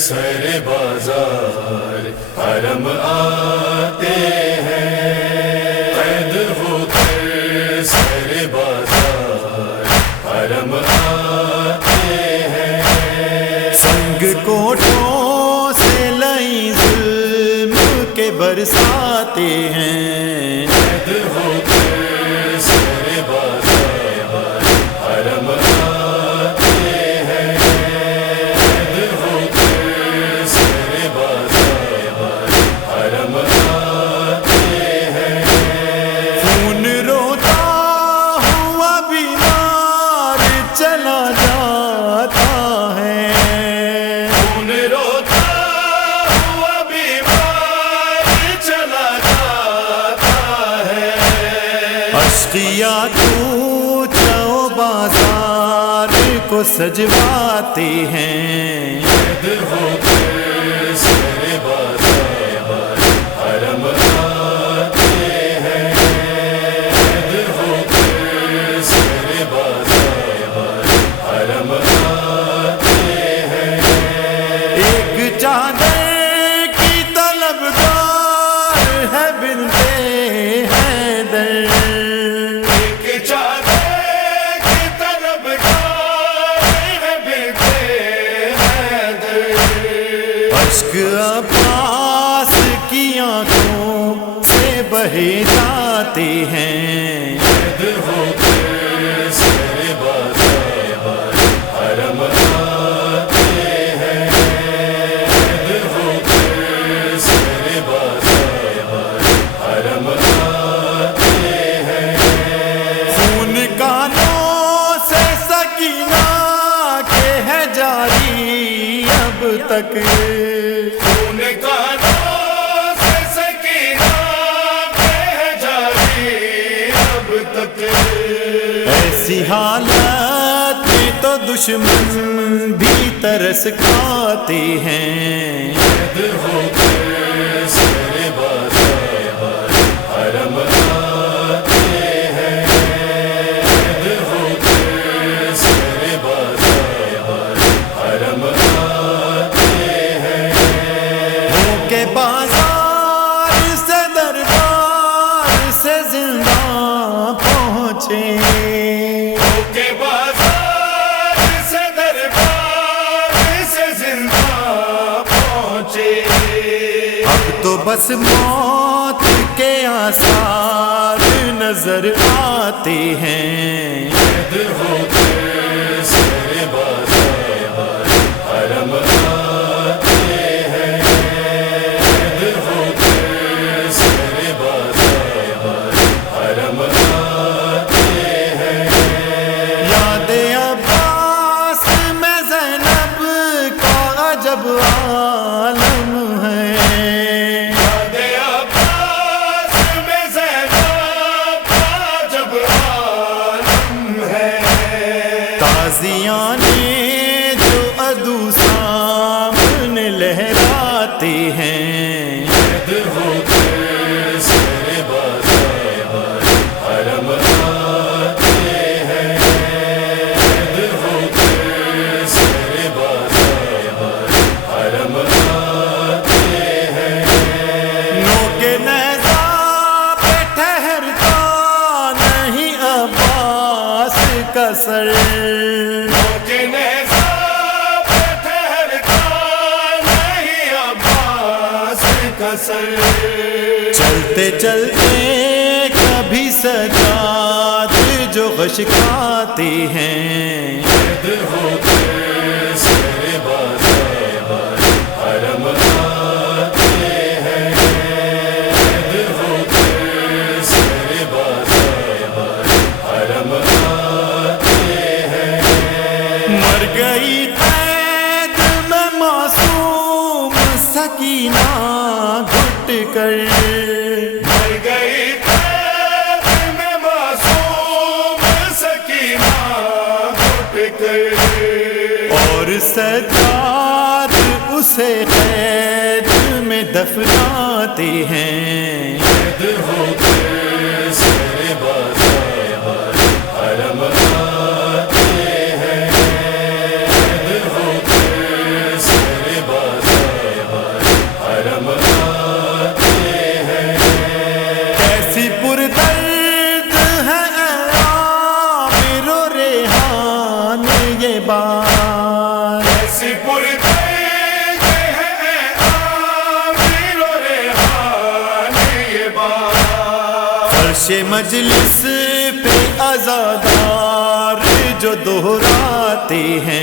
سر بازار حرم آتے ہیں، قید ہو کر سر بازار حرم آتے ہیں، سنگ کوٹھوں سے لئی ظلم کے برساتے ہیں، قید ہو کر سر بازار حرم آتے ہیں، قید ہو کر سر بازار حرم آتے ہیں، خون روتا ہوا بیمار چلا جاتا ہے، خون روتا ہوا بیمار چلا جاتا ہے، اشقیا تو چو بازار کو سجواتے ہیں، قید ہو کر سر بازار حرم آتے ہیں، قید ہو کر سر بازار حرم آتے ہیں، ایک چادر کی طلبگار ہے بنتے حیدر، ایک چادر کی طلبگار ہے بنتے حیدر، اشک عباس کی آنکھوں سے بہے جاتے ہیں، قید ہو کر سر بازار حرم آتے ہیں، قید ہو کر سر بازار حرم آتے ہیں، خون کانوں سے سکینہ کے ہے جاری اب تک، خون کانوں سے سکینہ بہہ جاری اب تک، ایسی حالت میں تو دشمن بھی ترس کھاتے ہیں، قید ہو کر سر بازار حرم آتے ہیں، قید ہو کر سر بازار حرم آتے ہیں، ہو کے بازار سے دربار سے زندہ پہنچے، کے بازار سے دربار سے زندہ پہنچے، اب تو بس موت کے آثار نظر آتے ہیں، قید ہو کر سر بازار حرم آتے ہیں، قید ہو کر سر بازار حرم آتے ہیں، یاد عباس میں زینب کا عجب عالم ہے، یاد عباس میں زینب کا جب عالم ہے، تازیانے جو عدو سامنے لہراتے ہیں، قید ہو کر سر بازار حرم آتے ہیں، قید ہو کر سر بازار حرم آتے ہیں، نوک نیزہ پہ ٹھہرتا نہیں عباس کا سر، کہ نیزہ پہ ٹھہرتا نہیں عباس کا سر، چلتے چلتے کبھی سجاد جو غش کھاتے ہیں، قید ہو کر سر بازار حرم آتے ہیں، قید ہو کر سر بازار حرم آتے ہیں، مر گئی قید میں معصوم سکینہ گھٹ کر، مر گئی اور سجاد اسے قید میں دفناتے ہیں. قید ہو کے سیر بازار حرم آتے ہیں. قید ہو کے سیر بازار حرم آتے ہیں. کیسی پردرد ہے عامر و ریحان یہ بات، ایسی پردرد ہے عامر و ریحان یہ بات. فرش مجلس پہ عزادار جو دہراتے ہیں.